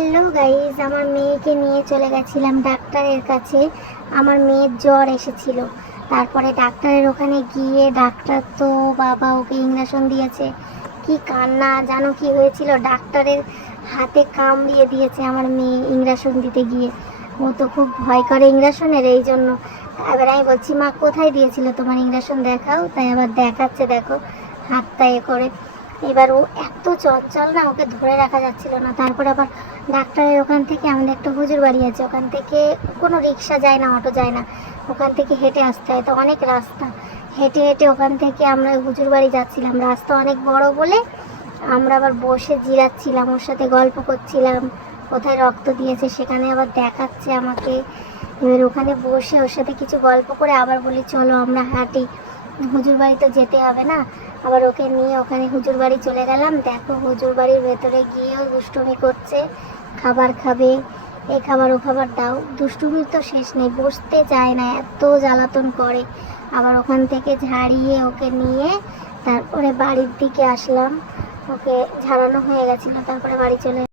Hello guys, আমার মেয়েকে নিয়ে চলে গেছিলাম ডাক্তারের কাছে। আমার মেয়ের জ্বর এসেছিল। তারপরে ডাক্তারের ওখানে গিয়ে ডাক্তার তো বাবা ওকে ইঞ্জেকশন দিয়েছে। কি কান্না, জানো কি হয়েছিল? ডাক্তারের হাতে কামড়িয়ে দিয়েছে আমার মেয়ে ইঞ্জেকশন দিতে গিয়ে। ও তো খুব ভয় করে ইঞ্জেকশনের, এই জন্য। এবার আমি বলছি, মা কোথায় দিয়েছিল তোমার ইঞ্জেকশন, দেখাও। তাই আবার দেখাচ্ছে, দেখো হাতটা এ করে। এবার ও এত চঞ্চল না, ওকে ধরে রাখা যাচ্ছিল না। তারপর আবার ডাক্তারের ওখান থেকে আমাদের একটা হুজুর বাড়ি আছে, ওখান থেকে কোনো রিক্সা যায় না, অটো যায় না, ওখান থেকে হেঁটে আসতে হয়। তো অনেক রাস্তা, হেঁটে হেঁটে ওখান থেকে আমরা হুজুর বাড়ি যাচ্ছিলাম। রাস্তা অনেক বড় বলে আমরা আবার বসে জিরাচ্ছিলাম, ওর সাথে গল্প করছিলাম। কোথায় রক্ত দিয়েছে সেখানে আবার দেখাচ্ছে আমাকে। এবার ওখানে বসে ওর সাথে কিছু গল্প করে আবার বলি চলো আমরা হাঁটি, হুজুর বাড়ি তো যেতে হবে না। আবার ওকে নিয়ে ওখানে হুজুর বাড়ি চলে গেলাম। দেখো হুজুর বাড়ির ভেতরে গিয়েও দুষ্টুমি করছে, খাবার খাবে, এ খাবার ও খাবার দাও। দুষ্টুমির তো শেষ নেই, বসতে চায় না, এত জ্বালাতন করে। আবার ওখান থেকে ঝাড়িয়ে ওকে নিয়ে তারপরে বাড়ির দিকে আসলাম। ওকে ঝাড়ানো হয়ে গেছিলো, তারপরে বাড়ি চলে